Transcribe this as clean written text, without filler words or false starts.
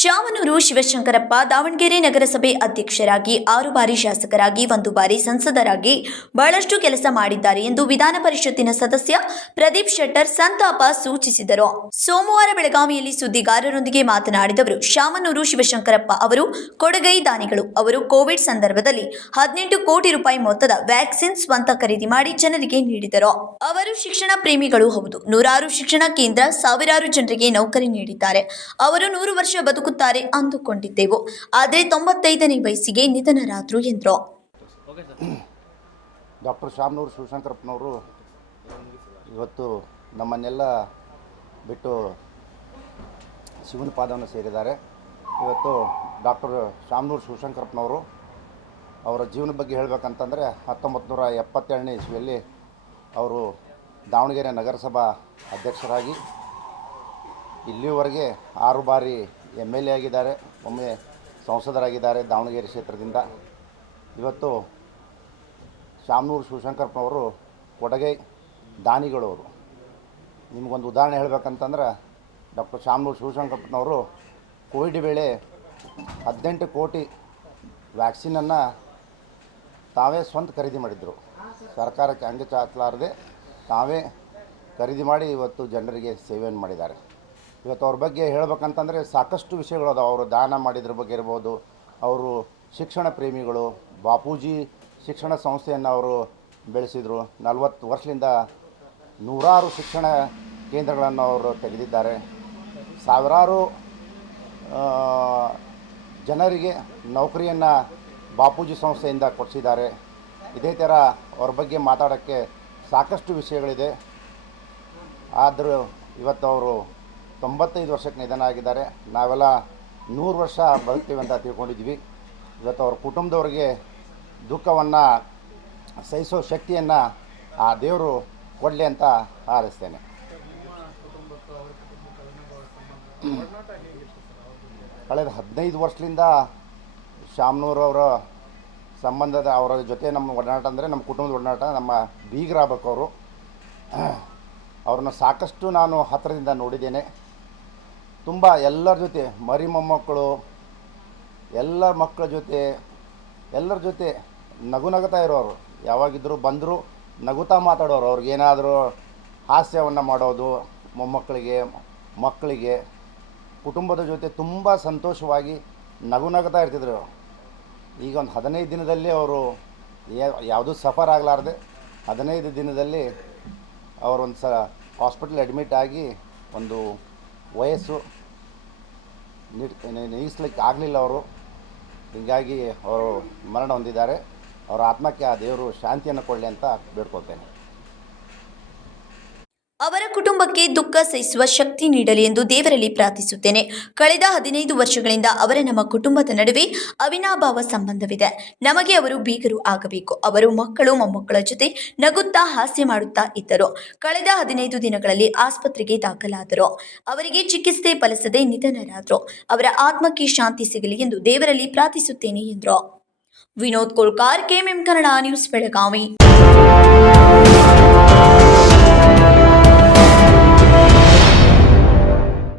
ಶಾಮನೂರು ಶಿವಶಂಕರಪ್ಪ ದಾವಣಗೆರೆ ನಗರಸಭೆ ಅಧ್ಯಕ್ಷರಾಗಿ 6 ಬಾರಿ ಶಾಸಕರಾಗಿ 1 ಬಾರಿ ಸಂಸದರಾಗಿ ಬಹಳಷ್ಟು ಕೆಲಸ ಮಾಡಿದ್ದಾರೆ ಎಂದು ವಿಧಾನ ಪರಿಷತ್ತಿನ ಸದಸ್ಯ ಪ್ರದೀಪ್ ಶೆಟ್ಟರ್ ಸಂತಾಪ ಸೂಚಿಸಿದರು. ಸೋಮವಾರ ಬೆಳಗಾವಿಯಲ್ಲಿ ಸುದ್ದಿಗಾರರೊಂದಿಗೆ ಮಾತನಾಡಿದವರು, ಶಾಮನೂರು ಶಿವಶಂಕರಪ್ಪ ಅವರು ಕೊಡುಗೈ ದಾನಿಗಳು. ಅವರು ಕೋವಿಡ್ ಸಂದರ್ಭದಲ್ಲಿ 18 ಕೋಟಿ ರೂಪಾಯಿ ಮೊತ್ತದ ವ್ಯಾಕ್ಸಿನ್ ಸ್ವಂತ ಖರೀದಿ ಮಾಡಿ ಜನರಿಗೆ ನೀಡಿದರು. ಅವರು ಶಿಕ್ಷಣ ಪ್ರೇಮಿಗಳು ಹೌದು. ನೂರಾರು ಶಿಕ್ಷಣ ಕೇಂದ್ರ, ಸಾವಿರಾರು ಜನರಿಗೆ ನೌಕರಿ ನೀಡಿದ್ದಾರೆ. ಅವರು 100 ವರ್ಷ ಬದುಕುತ್ತಾರೆ ಅಂದುಕೊಂಡಿದ್ದೆವು. ಆದರೆ 95ನೇ ವಯಸ್ಸಿಗೆ ನಿಧನರಾದರು ಎಂದರು. ಡಾಕ್ಟರ್ ಶಾಮನೂರು ಶಿವಶಂಕರಪ್ಪನವರು ಇವತ್ತು ನಮ್ಮನ್ನೆಲ್ಲ ಬಿಟ್ಟು ಶಿವನ ಪಾದವನ್ನು ಸೇರಿದ್ದಾರೆ. ಇವತ್ತು ಡಾಕ್ಟರ್ ಶಾಮನೂರು ಶಿವಶಂಕರಪ್ಪನವರು ಅವರ ಜೀವನದ ಬಗ್ಗೆ ಹೇಳಬೇಕಂತಂದರೆ 1972ನೇ ಇಸ್ವಿಯಲ್ಲಿ ಅವರು ದಾವಣಗೆರೆ ನಗರಸಭಾ ಅಧ್ಯಕ್ಷರಾಗಿ ಇಲ್ಲಿವರೆಗೆ 6 ಬಾರಿ MLA ಆಗಿದ್ದಾರೆ, ಒಮ್ಮೆ ಸಂಸದರಾಗಿದ್ದಾರೆ ದಾವಣಗೆರೆ ಕ್ಷೇತ್ರದಿಂದ. ಇವತ್ತು ಶಾಮನೂರು ಶಿವಶಂಕರಪ್ಪನವರು ಕೊಡುಗೈ ದಾನಿಗಳವರು. ನಿಮಗೊಂದು ಉದಾಹರಣೆ ಹೇಳಬೇಕಂತಂದ್ರೆ, ಡಾಕ್ಟರ್ ಶಾಮನೂರು ಶಿವಶಂಕರಪ್ಪನವರು ಕೋವಿಡ್ ವೇಳೆ 18 ಕೋಟಿ ವ್ಯಾಕ್ಸಿನನ್ನು ತಾವೇ ಸ್ವಂತ ಖರೀದಿ ಮಾಡಿದರು. ಸರ್ಕಾರಕ್ಕೆ ಅಂಗ ಚಾಚಲಾರದೆ ತಾವೇ ಖರೀದಿ ಮಾಡಿ ಇವತ್ತು ಜನರಿಗೆ ಸೇವೆಯನ್ನು ಮಾಡಿದ್ದಾರೆ. ಇವತ್ತು ಅವ್ರ ಬಗ್ಗೆ ಹೇಳಬೇಕಂತಂದರೆ ಸಾಕಷ್ಟು ವಿಷಯಗಳು ಅದಾವೆ. ಅವರು ದಾನ ಮಾಡಿದ್ರ ಬಗ್ಗೆ ಇರ್ಬೋದು, ಅವರು ಶಿಕ್ಷಣ ಪ್ರೇಮಿಗಳು. ಬಾಪೂಜಿ ಶಿಕ್ಷಣ ಸಂಸ್ಥೆಯನ್ನು ಅವರು ಬೆಳೆಸಿದರು. 40 ವರ್ಷದಿಂದ ನೂರಾರು ಶಿಕ್ಷಣ ಕೇಂದ್ರಗಳನ್ನು ಅವರು ತೆಗೆದಿದ್ದಾರೆ. ಸಾವಿರಾರು ಜನರಿಗೆ ನೌಕರಿಯನ್ನು ಬಾಪೂಜಿ ಸಂಸ್ಥೆಯಿಂದ ಕೊಡಿಸಿದ್ದಾರೆ. ಇದೇ ಥರ ಅವ್ರ ಬಗ್ಗೆ ಮಾತಾಡೋಕ್ಕೆ ಸಾಕಷ್ಟು ವಿಷಯಗಳಿದೆ. ಆದರೂ ಇವತ್ತು ಅವರು 95 ವರ್ಷಕ್ಕೆ ನಿಧನ ಆಗಿದ್ದಾರೆ. ನಾವೆಲ್ಲ 100 ವರ್ಷ ಬದುಕ್ತೀವಿ ಅಂತ ತಿಳ್ಕೊಂಡಿದ್ವಿ. ಇವತ್ತು ಅವ್ರ ಕುಟುಂಬದವ್ರಿಗೆ ದುಃಖವನ್ನು ಸಹಿಸೋ ಶಕ್ತಿಯನ್ನು ಆ ದೇವರು ಕೊಡಲಿ ಅಂತ ಹಾರೈಸ್ತೇನೆ. ಕಳೆದ 15 ವರ್ಷದಿಂದ ಶಾಮನೂರವರ ಸಂಬಂಧದ ಅವರ ಜೊತೆ ನಮ್ಮ ಒಡನಾಟ ಅಂದರೆ ನಮ್ಮ ಕುಟುಂಬದ ಒಡನಾಟ. ನಮ್ಮ ಬೀಗರಾಗಬೇಕು ಅವರು. ಅವ್ರನ್ನ ಸಾಕಷ್ಟು ನಾನು ಹತ್ತಿರದಿಂದ ನೋಡಿದ್ದೇನೆ. ತುಂಬ ಎಲ್ಲರ ಜೊತೆ, ಮರಿ ಮೊಮ್ಮಕ್ಕಳು, ಎಲ್ಲ ಮಕ್ಕಳ ಜೊತೆ, ಎಲ್ಲರ ಜೊತೆ ನಗುತ್ತಾ ಇರೋರು. ಯಾವಾಗಿದ್ದರೂ ಬಂದರೂ ನಗುತ್ತಾ ಮಾತಾಡೋರು. ಅವ್ರಿಗೇನಾದರೂ ಹಾಸ್ಯವನ್ನು ಮಾಡೋದು, ಮೊಮ್ಮಕ್ಕಳಿಗೆ, ಮಕ್ಕಳಿಗೆ, ಕುಟುಂಬದ ಜೊತೆ ತುಂಬ ಸಂತೋಷವಾಗಿ ನಗುತ್ತಾ ಇರ್ತಿದ್ರು. ಈಗ ಒಂದು 15 ದಿನದಲ್ಲಿ ಅವರು ಯಾವುದೂ ಸಫರ್ ಆಗಲಾರ್ದೆ 15 ದಿನದಲ್ಲಿ ಅವರೊಂದು ಹಾಸ್ಪಿಟಲ್ ಅಡ್ಮಿಟ್ ಆಗಿ ಒಂದು ವಯಸ್ಸು ನೀಗಿಸ್ಲಿಕ್ಕೆ ಆಗಲಿಲ್ಲ ಅವರು. ಹೀಗಾಗಿ ಅವರು ಮರಣ ಹೊಂದಿದ್ದಾರೆ. ಅವರ ಆತ್ಮಕ್ಕೆ ಆ ದೇವರು ಶಾಂತಿಯನ್ನು ಕೊಡಲಿ ಅಂತ ಬೇಡ್ಕೊಳ್ತೇನೆ. ಅವರ ಕುಟುಂಬಕ್ಕೆ ದುಃಖ ಸಹಿಸುವ ಶಕ್ತಿ ನೀಡಲಿ ಎಂದು ದೇವರಲ್ಲಿ ಪ್ರಾರ್ಥಿಸುತ್ತೇನೆ. ಕಳೆದ 15 ವರ್ಷಗಳಿಂದ ಅವರ ನಮ್ಮ ಕುಟುಂಬದ ನಡುವೆ ಅವಿನಾಭಾವ ಸಂಬಂಧವಿದೆ. ನಮಗೆ ಅವರು ಬೀಗರು ಆಗಬೇಕು. ಅವರು ಮಕ್ಕಳು ಮೊಮ್ಮಕ್ಕಳ ಜೊತೆ ನಗುತ್ತಾ ಹಾಸ್ಯ ಮಾಡುತ್ತಾ ಇದ್ದರು. ಕಳೆದ 15 ದಿನಗಳಲ್ಲಿ ಆಸ್ಪತ್ರೆಗೆ ದಾಖಲಾದರು. ಅವರಿಗೆ ಚಿಕಿತ್ಸೆ ಫಲಿಸದೆ ನಿಧನರಾದರು. ಅವರ ಆತ್ಮಕ್ಕೆ ಶಾಂತಿ ಸಿಗಲಿ ಎಂದು ದೇವರಲ್ಲಿ ಪ್ರಾರ್ಥಿಸುತ್ತೇನೆ ಎಂದರು. Vinod Kolkar, KMM Kannada news, Belagavi.